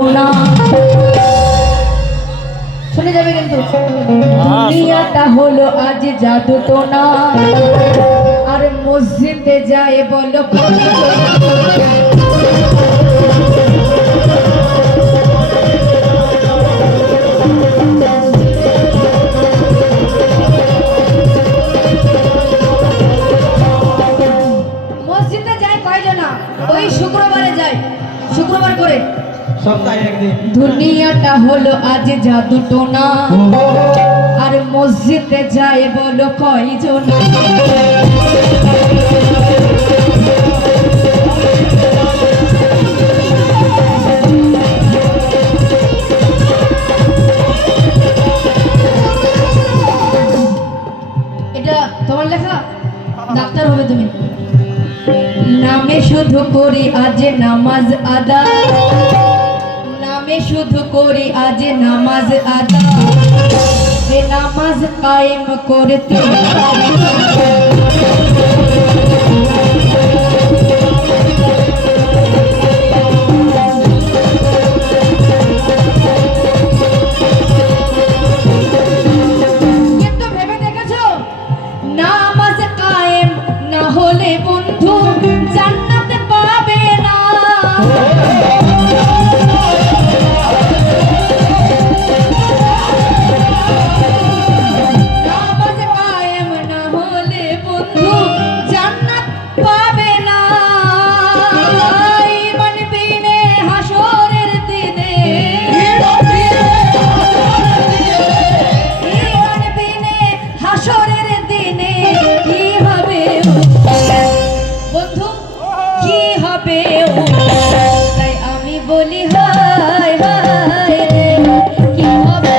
টোনা। শুনে যাবে কিন্তু দুনিয়াটা হলো আজ জাদু টোনা, আর মসজিদে যায় বলো মসজিদে যায় কয়জনা? ওই শুক্রবারে যায়, শুক্রবার করে সপ্তাহে একদিন। দুনিয়াটা হলো আজ জাদু টোনা, আর মসজিদে যায় বলো কয়জন? এটা তোমার লেখা? ডাক্তার হবে তুমি। নামে শুধু করি আজ নামাজ আদা, নামে শুধু করি আজ নামাজ আদা, যে নামাজ কায়েম করতে কিন্তু ভেবে দেখেছো নামাজ কায়েম না হলে বন্ধু জান্নাত পাবে না। নামাজ কায়েম না হলে বন্ধু জান্নাত পাবে না। ঈমান বিনে হাসরের দিনে, ঈমান বিনে হাসরের দিনে কি হবে বন্ধু, কি হবে? তাই আমি বলি হায় হায় রে, কি হবে?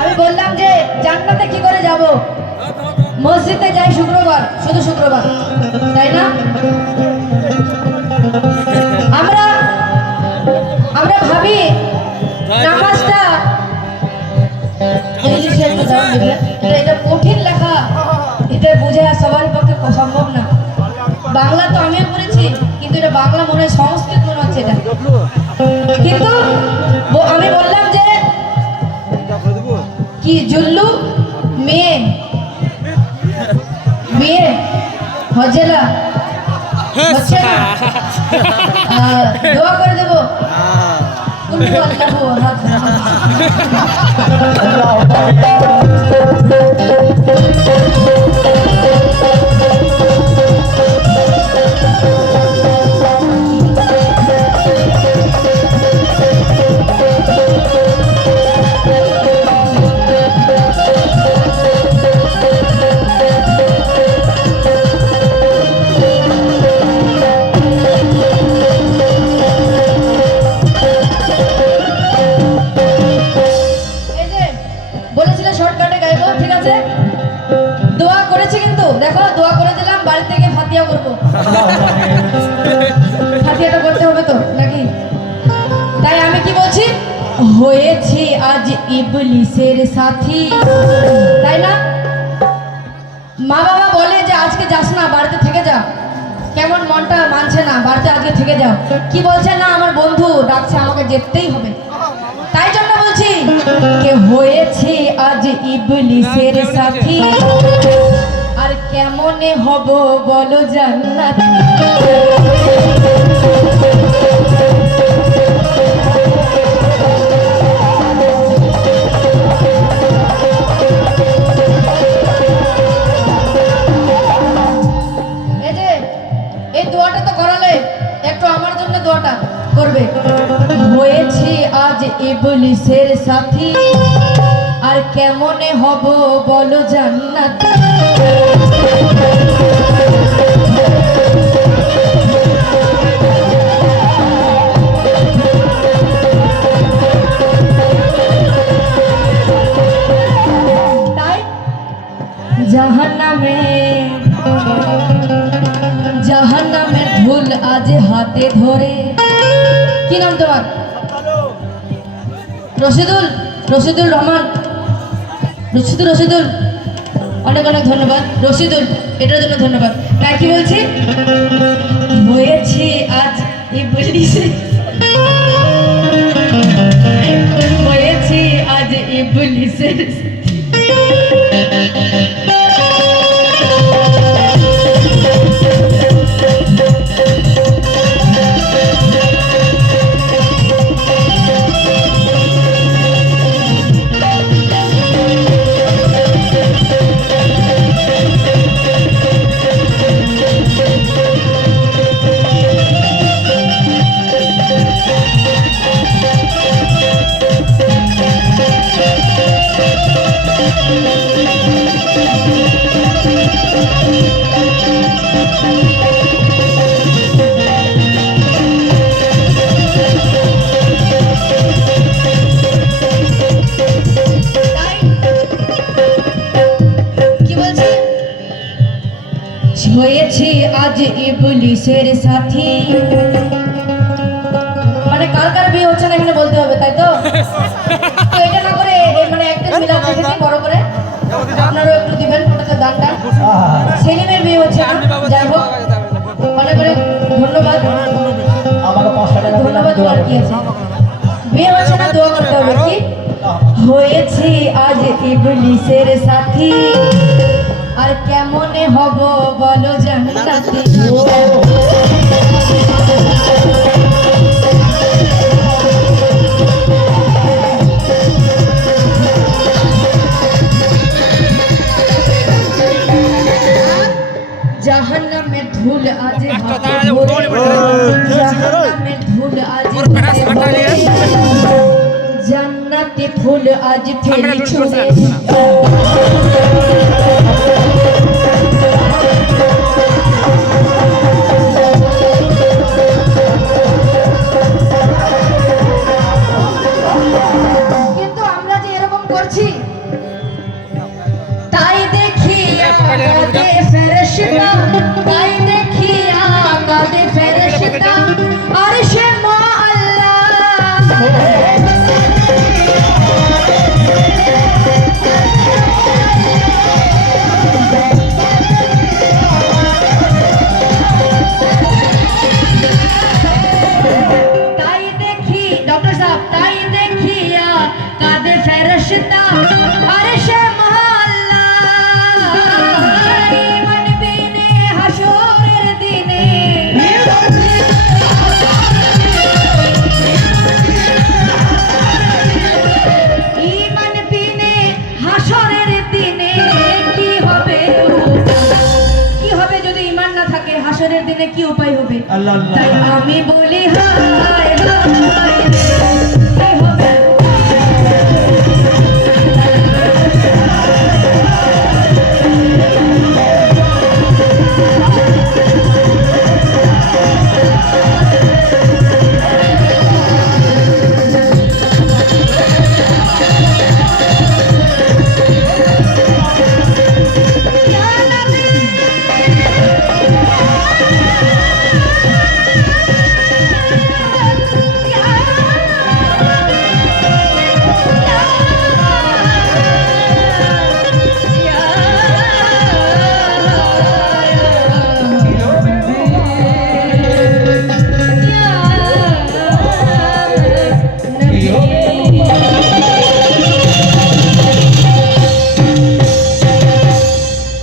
আমি বললাম যে জান্নাতে কি করে যাব? মসজিদে যাই শুক্রবার, শুধু শুক্রবার, তাই না? আমরা আমরা ভাবি নামাজটা ইংলিশে একটু দাম দিবে, এটা কঠিন লেখা, এটা বোঝা সবার পক্ষে সম্ভব না। বাংলা তো আমিও পড়েছি, কিন্তু এটা বাংলা মনে হয় সংস্কৃত মনে হচ্ছে এটা। কিন্তু আমি বললাম যে কি জুল্লু মেয়ে মেয়ে হজেলা হচ্ছে না, দোয়া করে দেবো দেখো দোয়া করে দিলাম, বাড়ি থেকে ফাতিয়া করবো। ফাতিয়াটা করতে হবে তো নাকি? তাই আমি কি বলছি, হয়েছি আজ ইবলিসের সাথী, তাই না? মা বাবা বলে যে আজকে যাস না, বাড়িতে থেকে যা, কেমন মনটা মানছে না, বাড়িতে আজকে থেকে যাও। কি বলছে না, আমার বন্ধু ডাকছে, আমাকে যেতেই হবে। তাই জন্য বলছি কে হয়েছে আজ ইবলিসের সাথী, আর কেমনে হব বলো জান্নাত। এই যে এই দোয়াটা তো করালে, একটু আমার জন্য দোয়াটা করবে। হয়েছি আজ ইবলিসের সাথী, আর কেমনে হব বলো জান্নাত। তাই জাহান্নামের ধুল আজ হাতে ধরে। কি নাম তোমার? রশিদুল রহমান। রশিদুল, অনেক অনেক ধন্যবাদ রশিদুল, এটার জন্য ধন্যবাদ। তাই কি বলছি, হয়েছি আজ ইবলিসের, হয়েছি আজ ইবলিসের। হয়েছি আজ ইবলিসের সাথী। মানে কার কার বিয়ে হচ্ছে না এখানে বলতে হবে, তাই তো? তো এটা না করে মানে একটা মিলাদ রেখেছি বড় করে, আপনারাও একটু দিবেন ওটাতে দানটা। সেলিমের বিয়ে হচ্ছে না, যাই হোক অনেক অনেক ধন্যবাদ। ধন্যবাদ আর কি আছে, বিয়ে হচ্ছে না দোয়া করতে হবে। কি হয়েছি আজ ইবলিসের সাথী, আর কেমনে হব বলো জান্নাতে। জাহান্নামের ধুল আজ হাতে ধরে, জাহান্নামের ধুল আজ হাতে ধরে, জান্নাতে ফুল আজ ফেলি ছুঁড়ে। কিন্তু আমরা যে এরকম করছি, তাই দেখি কাঁদে ফেরেশতা, তাই দেখি কাঁদে ফেরেশতা, আরশে মা আল্লাহ। তাই দেখি ডক্টর সাহেব, তাই দেখি কাঁদে ফেরেশতা, আরশে মা আল্লাহ। ঈমান বিনে হাশরের দিনে, ঈমান বিনে হাশরের দিনে কি হবে, কি হবে যদি ঈমান না থাকে? হাশরের দিনে কি উপায় হবে? তাই আমি বলি হায় হায় রে, কি হবে